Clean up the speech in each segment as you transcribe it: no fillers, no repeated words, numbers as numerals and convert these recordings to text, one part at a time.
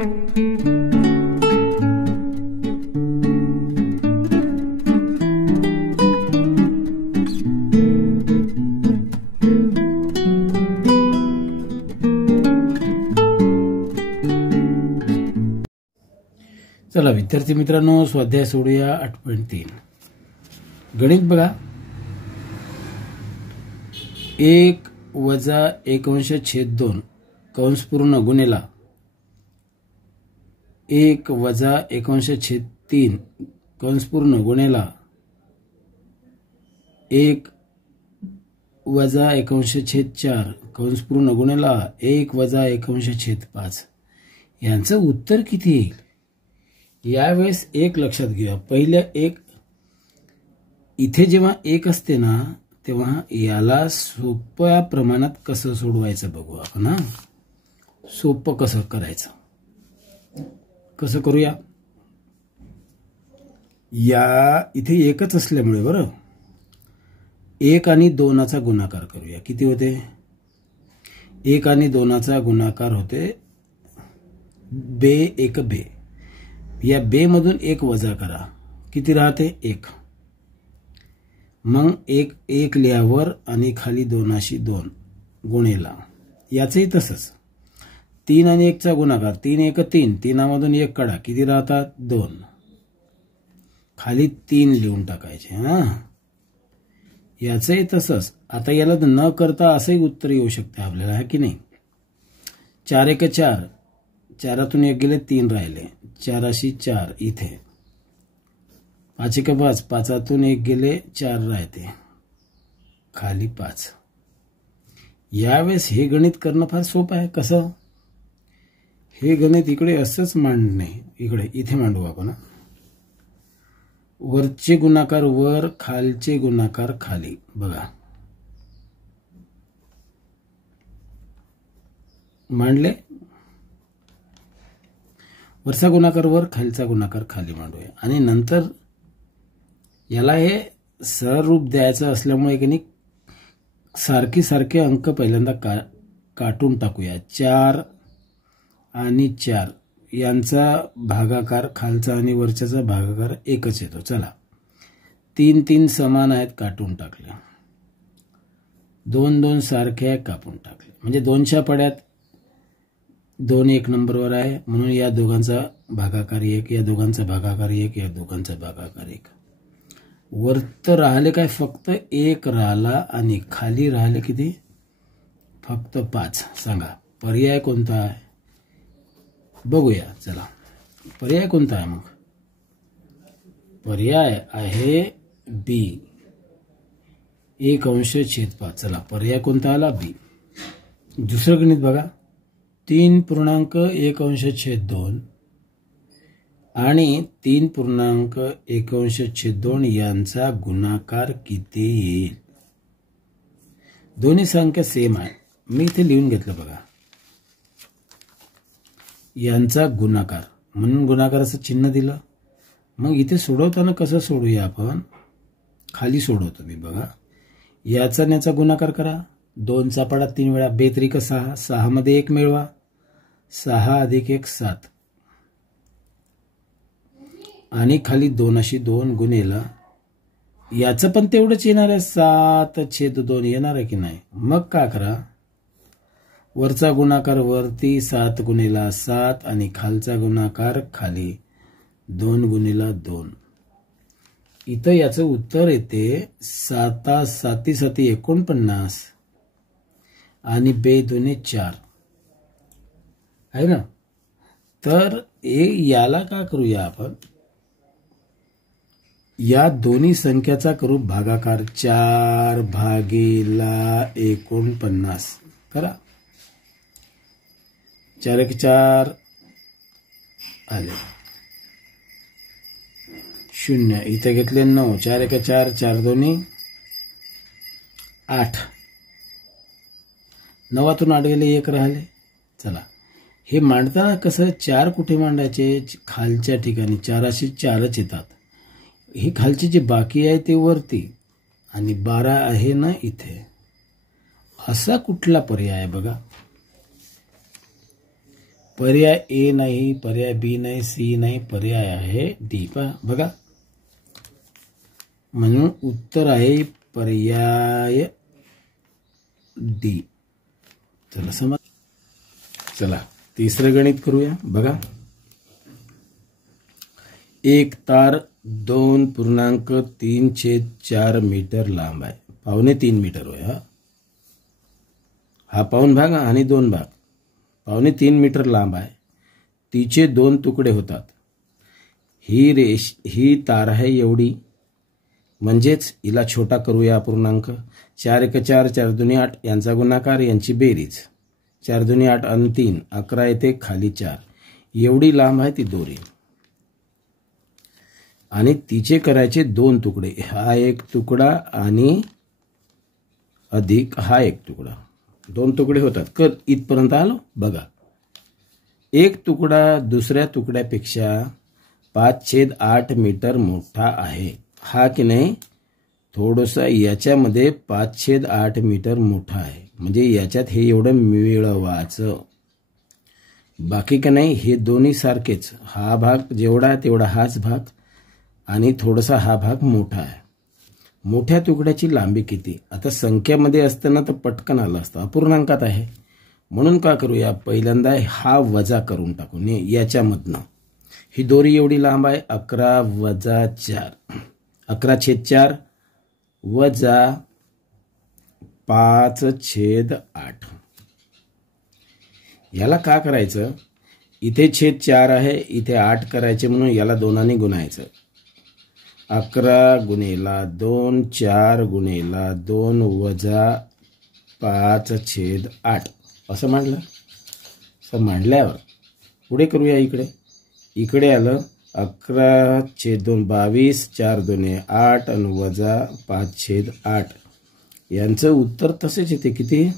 चला विद्यार्थी मित्रांनो, स्वाध्याय सोडूया 8.3 गणित बघा. 1 वजा 1/2 कंस पूर्ण गुणिला 1 वजा 1/3 कंस पूर्ण गुणिला 1 वजा 1/4 कंस पूर्ण गुणिला 1 वजा 1/5 यांचं उत्तर किती येईल? यावेळेस एक लक्षात घेऊया. पहिल्या एक इथे जेव्हा एक असते ना तेव्हा याला सोप्या प्रमाणात कसं सोडवायचं बघू आपण. सोपं कसं करायचं, कसं करूया. या इथे एकच असल्यामुळे बरं 1 आणि 2चा गुणाकार करूया. किती होते? 1 आणि 2चा गुणाकार होते बे 1 बे. या बे मधून 1 वजा करा, किती राहते? 1. मग 1 लिहावर आणि खाली 2 गुणिला. याचंही तसंच 3 आणि 1चा गुणाकार 3 1 3. 3 मधून 1 काढा, किती राहतात? 2. खाली 3 लिहून टाकायचे. याचंही तसंच. आता याला न करता असंही उत्तर येऊ शकते आपल्याला, है की नाही. 4 1 4. 4तून 1 गेले, 3 राहिले. 4 4 इथे. 5 1 5. 5तून 1 गेले, 4 राहते. खाली 5. यावेळेस हे गणित करणं फार सोपं आहे. कसं? हे गणित इकडे असंच मांडणे, इथे मांडू आपण. वरचे गुणाकार वर, खालचे गुणाकार खाली. बघा मांडले. वरचा गुणाकार वर, खालचा गुणाकार खाली मांडूया. आणि नंतर याला हे सरळ रूप द्यायचं असल्यामुळे की नाही सारखे सारखे अंक पहिल्यांदा काटून टाकूया. 4 आणि 4 यांचा भागाकार खालचा आणि वरच्याचा भागाकार एकच येतो. चला 3 3 समान आहेत, काटून टाकले. 2 2 सारखे आहे, कापून टाकले. म्हणजे 2च्या पड्यात 2 1 नंबरवर आहे, म्हणून या दोघांचा भागाकार 1, या दोघांचा भागाकार 1, या दोघांचा भागाकार 1. वरत राहिले काय? फक्त 1 राहिला आणि खाली राहिले किती? फक्त 5. सांगा पर्याय कोणता आहे? बघूया. चला पर्याय कोणता आहे? मग पर्याय आहे बी, 1/5. चला पर्याय कोणता आला? बी. दुसरं गणित बघा. 3.1/2 आणि 3.1/2 यांचा गुणाकार किती येईल? दोन्ही संख्या सेम आहे. मी इथे लिहून घेतलं बघा. यांचा गुणाकार म्हणून गुणाकाराचं चिन्ह दिलं. मग इथे सोडवताना कसं सोडूया आपण? खाली सोडवतो मी बघा. याचा आणि याचा गुणाकार करा. 2चा पाडा 3 वेळा. 2 3 6. 6 मध्ये 1 मिळवा. 6 अधिक 1 7. आणि खाली 2 गुणिला. याचं पण तेवढंच येणार आहे, 7/2 येणार आहे की नाही. मग काय करा? वरचा गुणाकार वरती 7 गुणिला 7 आणि खालचा गुणाकार खाली 2 गुणिला 2. इथं याचं उत्तर येते 7 7 7 49 आणि 2 2 4 आहे ना. तर याला काय करूया आपण? या दोन्ही संख्याचा करू भागाकार. 4/49 करा. 4 1 4 आले 0. इथे घेतले 9. 4 1 4. 4 2 8. 9तून 8 गेले, 1 राहिले. चला हे मांडताना कसं 4 कुठे मांडायचे? खालच्या ठिकाणी. 4 4च येतात. ही खालची जी बाकी आहे ते वरती आणि 12 आहे ना इथे. असा कुठला पर्याय आहे बघा? पर्याय ए नाही, पर्याय बी नाही, सी नाही, पर्याय आहे डी. पहा बघा, म्हणून उत्तर आहे पर्याय डी. चला समज. चला तिसरं गणित करूया. बघा, एक तार 2.34 मीटर लांब आहे. 2.25 मीटर होय. हा पाऊण भाग आणि 2 भाग 2.25 मीटर लांब आहे. तिचे 2 तुकडे होतात. ही तार आहे एवढी, म्हणजेच हिला छोटा करूया अपूर्णांक. 4 1 4, 4 2 8 यांचा गुणाकार, यांची बेरीज. 4 2 8 आणि 3 11 येते, खाली 4. एवढी लांब आहे ती दोरी आणि तिचे करायचे 2 तुकडे. हा एक तुकडा आणि अधिक हा एक तुकडा. 2 तुकडे होतात. इथपर्यंत आलो. बघा, एक तुकडा दुसऱ्या तुकड्यापेक्षा 5/8 मीटर मोठा आहे. हा की नाही थोडंसं याच्यामध्ये 5/8 मीटर मोठा आहे, म्हणजे याच्यात हे एवढं मिळवायचं. बाकी का नाही, हे दोन्ही सारखेच. हा भाग जेवढा तेवढा हाच भाग आणि थोडासा हा भाग मोठा आहे. मोठ्या तुकड्याची लांबी किती? आता संख्यामध्ये असताना तर पटकन आलं असतं, अपूर्णांकात आहे म्हणून का करूया, पहिल्यांदा हा वजा करून टाकू याच्यामधनं. ही दोरी एवढी लांब आहे, 11 वजा 4, 11/4 वजा 5/8. याला का करायचं, इथे छेद 4 आहे, इथे 8 करायचे म्हणून याला 2 गुणायचं. 11 गुणेला 2, 4 गुणेला 2 वजा 5/8 असं मांडलं. असं मांडल्यावर पुढे करूया. इकडे आलं 11/2 22, 4 2 8 आणि वजा 5/8. यांचं उत्तर तसेच येते. किती?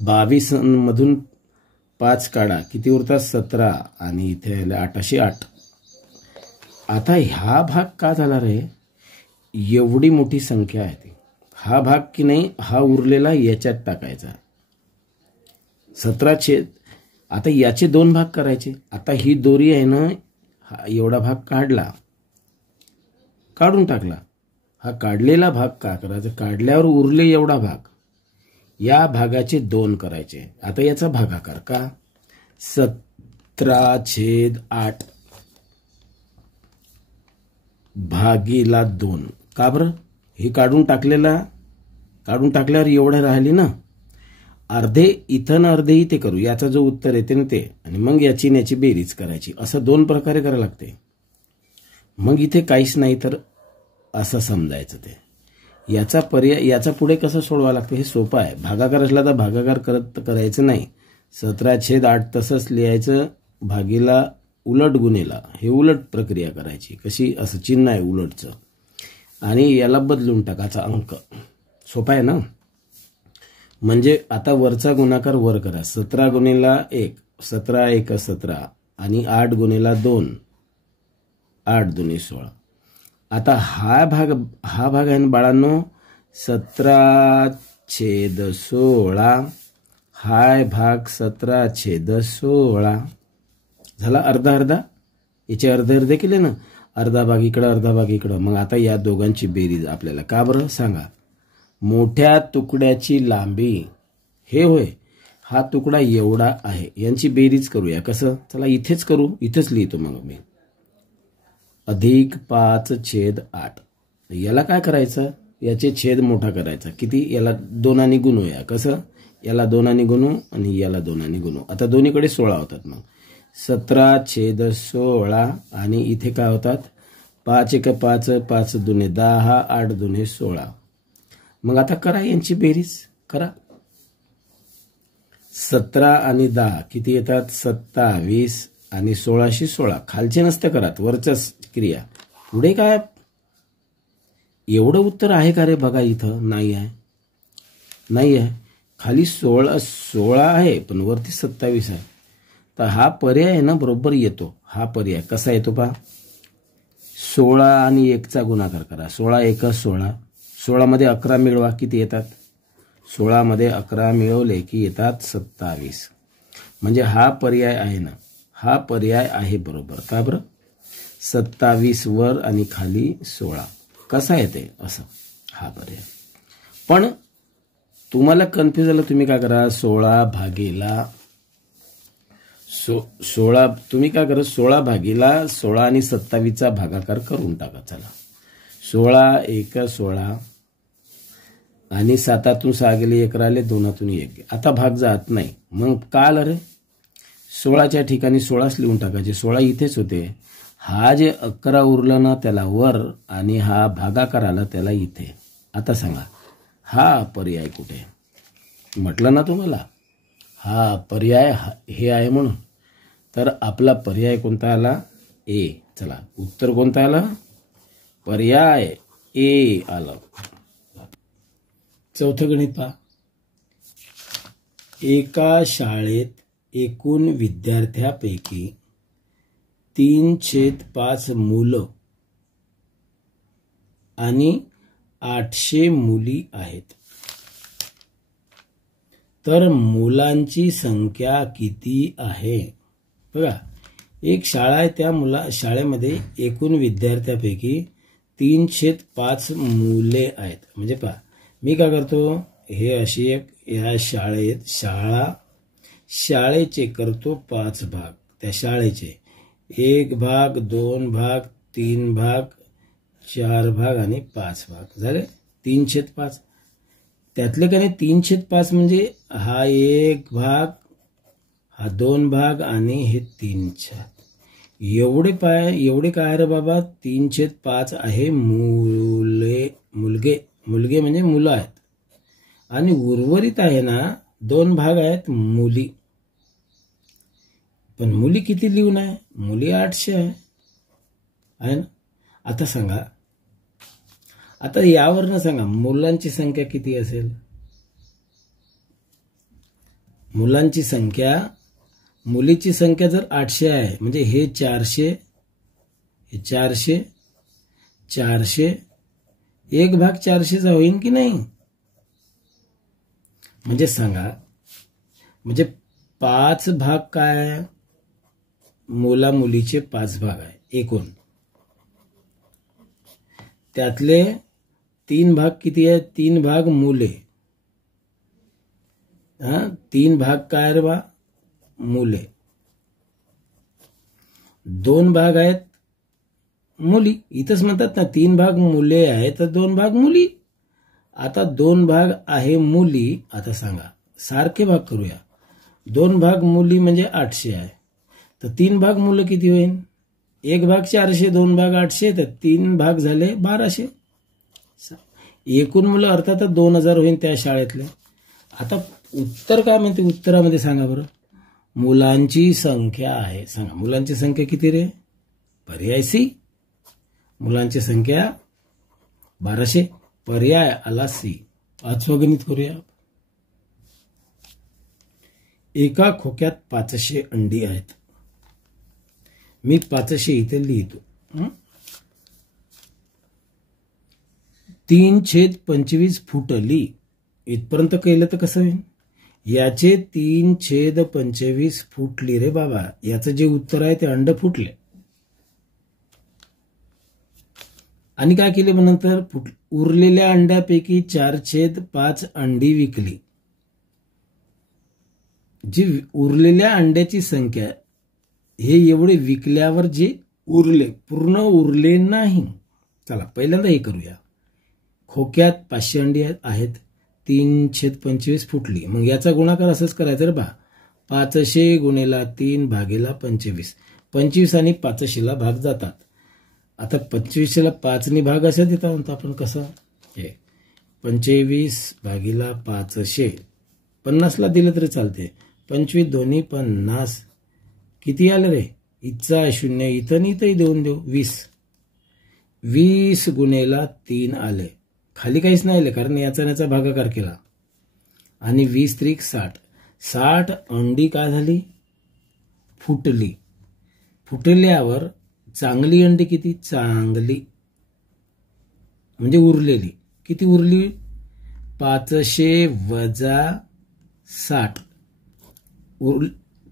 22 मधून 5 काढा, किती उरतात? 17 आणि इथे आले 8/8. आता ह्या भाग का झाला रे, एवढी मोठी संख्या आहे ती. हा भाग की नाही, हा उरलेला याच्यात टाकायचा. 17 आता याचे 2 भाग करायचे. आता ही दोरी आहे ना, हा एवढा भाग काढून टाकला. हा काढलेला भाग का करायचा, काढल्यावर उरले एवढा भाग, या भागाचे 2 करायचे. आता याचा भागाकार का, 17/8 भागीला 2. का बरं, हे काढून टाकल्यावर एवढं राहिली ना, अर्धे इथं ना अर्धे इथे करू. याचा जो उत्तर येते ना ते, आणि मग याची बेरीज करायची. असं 2 प्रकारे करायला लागते. मग इथे काहीच नाही तर असं समजायचं ते. याचा पर्याय, याचा पुढे कसं सोडवा लागतं हे सोपं आहे. भागाकार असला तर भागाकार करायचं नाही. 17/8 तसंच लिहायचं, भागीला उलट गुणेला, हे उलट प्रक्रिया करायची. कशी, असं चिन्ह आहे उलटचं, आणि याला बदलून टाकायचा अंक. सोपा आहे ना. म्हणजे आता वरचा गुणाकार वर करा. 17 गुणेला 1, 17 1 17 आणि 8 गुणेला 2, 8 2 16. आता हा भाग आहे ना बाळांनो, 17/16. हा भाग 17/16 झाला. अर्धा याचे अर्धे केले ना, अर्धा भाग इकडं अर्धा भाग इकडं. मग आता या दोघांची बेरीज आपल्याला का बरं सांगा. मोठ्या तुकड्याची लांबी हे होय, हा तुकडा एवढा आहे, यांची बेरीज करूया. कसं, चला इथेच करू, इथेच लिहितो मग मी. अधिक 5/8. याला काय करायचं, याचे छेद मोठा करायचा. किती, याला 2 गुणूया. कसं, याला 2 गुणू आणि याला 2 गुणू. आता दोन्हीकडे 16 होतात. मग 17/16 आणि इथे काय होतात, 5 1 5, 5 2 10, 8 2 16. मग आता करा यांची बेरीज करा. 17 आणि 10 किती येतात, 27 आणि 16शी 16. खालचे नसतं करत, वरच्याच क्रिया. पुढे काय, एवढं उत्तर आहे का रे? बघा इथं नाही आहे. खाली 16 आहे पण वरती 27 आहे. तर हा पर्याय आहे ना बरोबर येतो. हा पर्याय कसा येतो पहा, 16 आणि 1चा गुणाकार करा. 16 1 16. 16 मध्ये 11 मिळवा, किती येतात? 16 मध्ये 11 मिळवले की येतात 27. म्हणजे हा पर्याय आहे ना, हा पर्याय आहे बरोबर. का बरं? 27 वर आणि खाली 16 कसा येते असं, हा पर्याय. पण तुम्हाला कन्फ्यूज झालं, तुम्ही काय करा, 16 भागीला 16 तुम्ही काय करा, 16 भागीला 16 आणि 27चा भागाकार करून टाका. चला, 16 एक 16 आणि 7तून 6 गेले, 1 राहिले, 2तून 1. आता भाग जात नाही. मग का आलं रे? 16च्या ठिकाणी 16च लिहून टाकायचे. 16 इथेच होते. हा जे 11 उरलं ना त्याला वर, आणि हा भागाकार आला त्याला इथे. आता सांगा हा पर्याय कुठे? म्हटलं ना तुम्हाला हा पर्याय हे आहे म्हणून. तर आपला पर्याय कोणता आला? ए. चला, उत्तर कोणता आला? पर्याय ए आलं. चौथं गणित पहा. एका शाळेत एकूण विद्यार्थ्यापैकी 3/5 मुलं आणि 800 मुली आहेत. तर मुलांची संख्या किती आहे? बघा, एक शाळा आहे, त्या शाळेमध्ये एकूण विद्यार्थ्यापैकी 3/5 मुले आहेत. म्हणजे पहा, मी काय करतो, हे अशी एक या शाळेचे करतो 5 भाग. त्या शाळेचे 1 भाग, 2 भाग, 3 भाग, 4 भाग आणि 5 भाग झाले. 3/5. त्यातले का नाही 3/5 म्हणजे हा 1 भाग, हा 2 भाग आणि हे 3/4. एवढे काय रे बाबा? 3/5 आहे मुलगे म्हणजे मुलं आहेत. आणि उर्वरित आहे ना 2 भाग आहेत मुली. पण मुली किती लिहून आहे? मुली 800 आहे ना. आता सांगा, आता यावरनं सांगा मुलांची संख्या किती असेल? मुलांची संख्या, मुलीची संख्या जर 800 आहे म्हणजे हे 400, हे 400, 400, 1 भाग 400चा होईल की नाही? म्हणजे सांगा, म्हणजे 5 भाग काय? मुला मुलीचे 5 भाग आहे एकूण. त्यातले 3 भाग किती आहे? 3 भाग मुले. 3 भाग काय रे बा? मुले. 2 भाग आहेत मुली. इथंच म्हणतात ना 3 भाग मुले आहेत तर 2 भाग मुली. आता 2 भाग आहे मुली. आता सांगा, सारखे भाग करूया. 2 भाग मुली म्हणजे 800 आहे. तर 3 भाग मुलं किती होईल? 1 भाग 400, 2 भाग 800, तर 3 भाग झाले 1200. एकूण मुलं अर्थातच 2000 होईल त्या शाळेतले. आता उत्तर काय म्हणते? उत्तरामध्ये सांगा बरं. मुलांची संख्या आहे. सांगा मुलांची संख्या किती रे? पर्याय सी. मुलांची संख्या 1200. पर्याय आला सी. 5वं गणित करूया. एका खोक्यात 500 अंडी आहेत. मी 500 इथे लिहितो. 3/25 फुटली. इथपर्यंत केलं तर कसं होईल? याचे 3/25 फुटली रे बाबा. याचं जे उत्तर आहे ते अंड फुटले. आणि काय केले मग नंतर? उरलेल्या अंड्यापैकी 4/5 अंडी विकली. जी उरलेल्या अंड्याची संख्या, हे एवढे विकल्यावर जे उरले, पूर्ण उरले नाही. चला पहिल्यांदा हे करूया. खोक्यात 500 अंडी आहेत. 3/25 फुटली. मग याचा गुणाकार असंच करायचं रे बा. 500 गुणेला 3 भागेला 25. 25 आणि 500ला भाग जातात. आता 25ला 5ने भाग असा देता म्हणतो आपण. कसं? 25 भागीला 500. 50ला दिलं तरी चालते. 25 दोन्ही 50. किती आलं रे? इथचा 0 इथं आणि इथंही देऊन देऊ. 20. 20 गुणेला 3 आले. खाली काहीच नाही आले कारण याचा भागाकार केला. आणि 20 त्रिक 60. 60 अंडी काय झाली? फुटली. फुटल्यावर चांगली अंडी किती? चांगली म्हणजे उरलेली किती उरली? 500 वजा 60.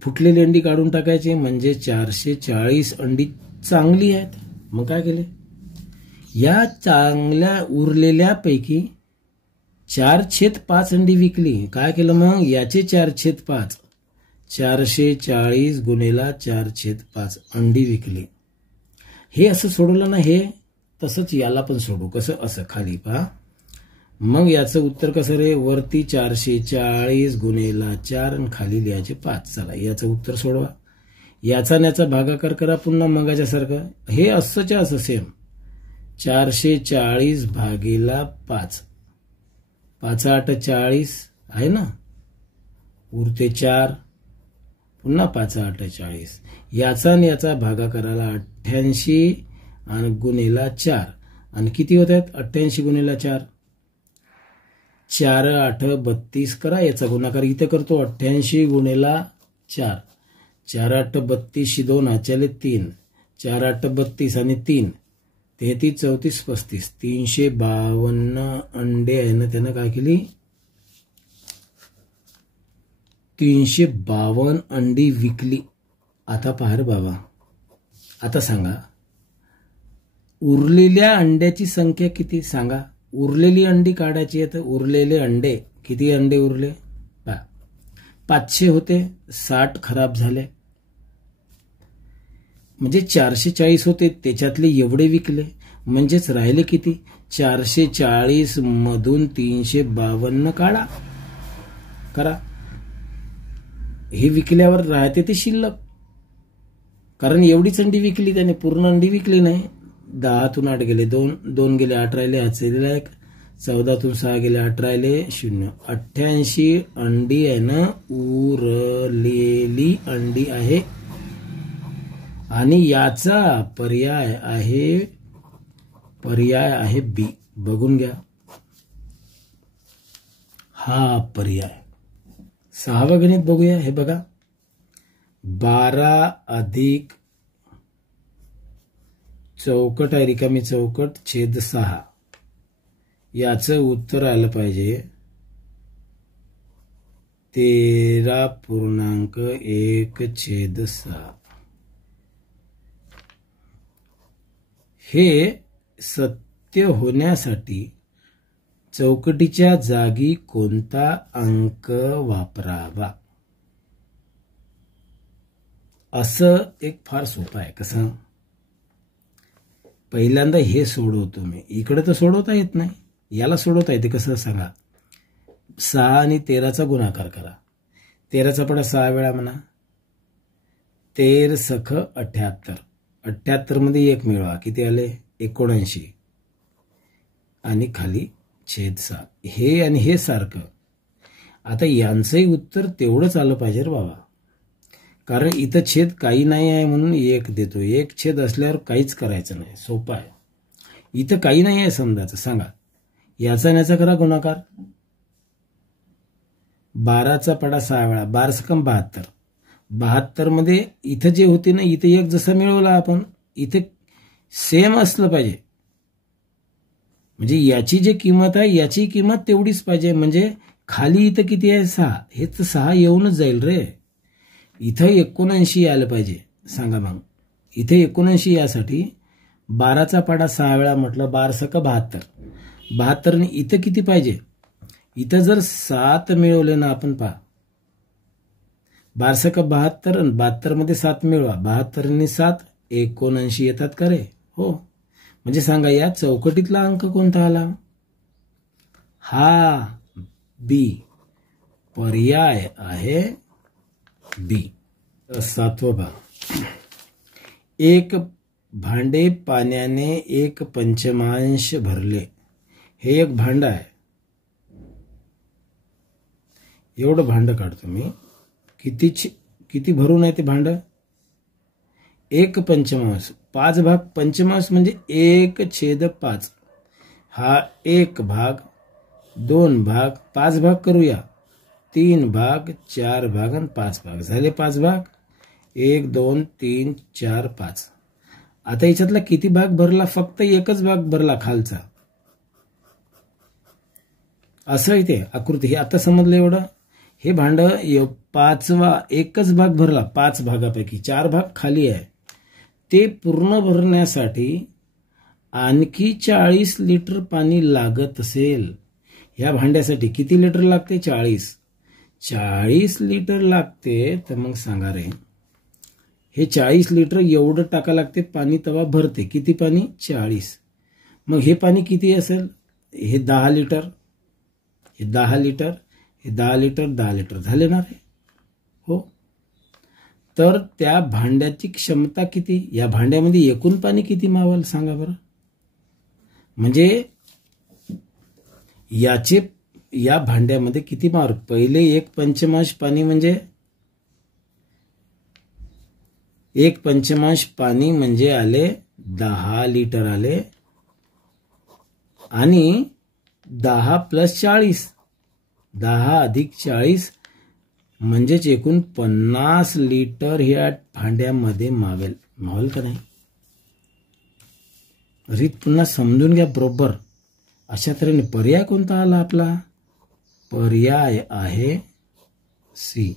फुटलेली अंडी काढून टाकायची, म्हणजे 440 अंडी चांगली आहेत. मग काय केले, या चांगल्या उरलेल्यापैकी 4/5 अंडी विकली. काय केलं मग, याचे 4/5, 440 गुणेला 4/5 अंडी विकली. हे असं सोडवलं ना, हे तसंच याला पण सोडू. कसं, असं खाली पहा. मग याचं उत्तर कसं रे, वरती 440 गुणेला 4 आणि खाली लिहायचे 5. चला याचं उत्तर सोडवा. याचा न्याचा भागाकार करा पुन्हा मगाच्या सारखं. हे असंच्या असं सेम, 440 भागीला 5, 5 8 40 आहे ना, उरते 4, पुन्हा 5 8 40. याचा आणि याचा भागाकाराला 88 आणि गुणेला 4, आणि किती होत आहेत 88 गुणेला 4, 4 8 32 करा. याचा गुणाकार इथे करतो, 88 गुणेला 4, 4 8 32, 2 हाच्याले 3, 4 8 32 आणि 3 33 34 35, 352 अंडे आहे ना, त्यानं काय केली, 352 अंडी विकली. आता पहा रे बाबा, आता सांगा उरलेल्या अंड्याची संख्या किती सांगा. उरलेली अंडी काढायची आहे तर उरलेले अंडे किती, अंडे उरले 500 होते, 60 खराब झाले, म्हणजे 440 होते, त्याच्यातले एवढे विकले, म्हणजेच राहिले किती, 440 मधून 352 काढा करा. हे विकल्यावर राहते ते शिल्लक, कारण एवढीच अंडी विकली त्याने, पूर्ण अंडी विकली नाही. 10तून 8 गेले 2, 2 गेले 8 राहिले, हाचेला 1, 14तून 6 गेले 8 राहिले 0. 88 अंडी आहे ना, उरलेली अंडी आहे, आणि याचा पर्याय आहे बी. बघून घ्या, हा पर्याय. 6वं गणित बघूया. हे बघा, 12 अधिक चौकट आहे, रिकामी चौकट, छेद 6. याचं उत्तर आलं पाहिजे 13.1/6. हे सत्य होण्यासाठी चौकटीच्या जागी कोणता अंक वापरावा. असं एक फार सोपं आहे. कसं, पहिल्यांदा हे सोडवतो मी, इकडे तर सोडवता येत नाही, याला सोडवता येते. कसं सांगा, 6 आणि 13चा गुणाकार करा. 13चा पडा 6 वेळा म्हणा, 13 सख 78, 78 मध्ये 1 मिळवा, किती आले 79, आणि खाली छेद 6. हे आणि हे सारखं. आता यांचंही उत्तर तेवढंच आलं पाहिजे रे बाबा, कारण इथं छेद काही नाही आहे म्हणून 1 देतो. 1 छेद असल्यावर काहीच करायचं नाही, सोपं आहे. इथं काही नाही आहे समजायचं. सांगा, याचा न्याचा करा गुणाकार. 12चा पडा 6 वेळा, 12 सकम 72, 72 मध्ये इथं जे होते ना, इथे 1 जसं मिळवला आपण, इथे सेम असलं पाहिजे. म्हणजे याची जी किंमत आहे याची किंमत तेवढीच पाहिजे. म्हणजे खाली इथं किती आहे 6, हे तर 6 येऊनच जाईल रे. इथं 79 आलं पाहिजे. सांगा मग, इथे 79 यासाठी 12चा पाडा 6 वेळा म्हटलं, 12 सक 72, 72 ने इथं किती पाहिजे, इथं जर 7 मिळवले ना आपण, पहा 12 सक 72 आणि 72 मध्ये 7 मिळवा, 72 ने 7 79 येतात का रे. हो, म्हणजे सांगा या चौकटीतला अंक कोणता आला, हा बी. पर्याय आहे बी. 7वं भाग. 1 भांडे पाण्याने 1/5 भरले. हे एक भांड आहे, एवढं भांड काढतो मी. किती भरून आहे ते भांड, 1/5, 5 भाग 5 म्हणजे 1/5. हा 1 भाग, 2 भाग, 5 भाग करूया, 3 भाग, 4 भाग आणि 5 भाग झाले. 5 भाग, 1 2 3 4 5. आता याच्यातला किती भाग भरला, फक्त एकच भाग भरला खालचा. असं इथे आकृती, हे आता समजलं एवढं. हे भांड पाचवा एकच भाग भरला, 5 भागापैकी 4 भाग खाली आहे, ते पूर्ण भरण्यासाठी आणखी 40 लिटर पाणी लागत असेल. या भांड्यासाठी किती लिटर लागते? 40 लिटर लागते. तर मग सांगा रे, हे 40 लिटर एवढं टाका लागते पाणी तेव्हा भरते. किती पाणी? 40. मग हे पाणी किती असेल? हे 10 लिटर, हे 10 लिटर, हे 10 लिटर, 10 लिटर झाले ना रे? हो. तर त्या भांड्याची क्षमता किती? या भांड्यामध्ये एकूण पाणी किती मावल सांगा बरं? म्हणजे या भांड्यामध्ये किती मावर? पहिले 1/5 पाणी म्हणजे 1/5 पाणी म्हणजे आले 10 लिटर आले, आणि 10 + 40, 10 अधिक 40 म्हणजेच एकूण 50 लिटर ह्या भांड्यामध्ये मावेल. मावेल का नाही? रीत पुन्हा समजून घ्या बरोबर. अशा तऱ्हेने पर्याय कोणता आला आपला? पर्याय आहे सी.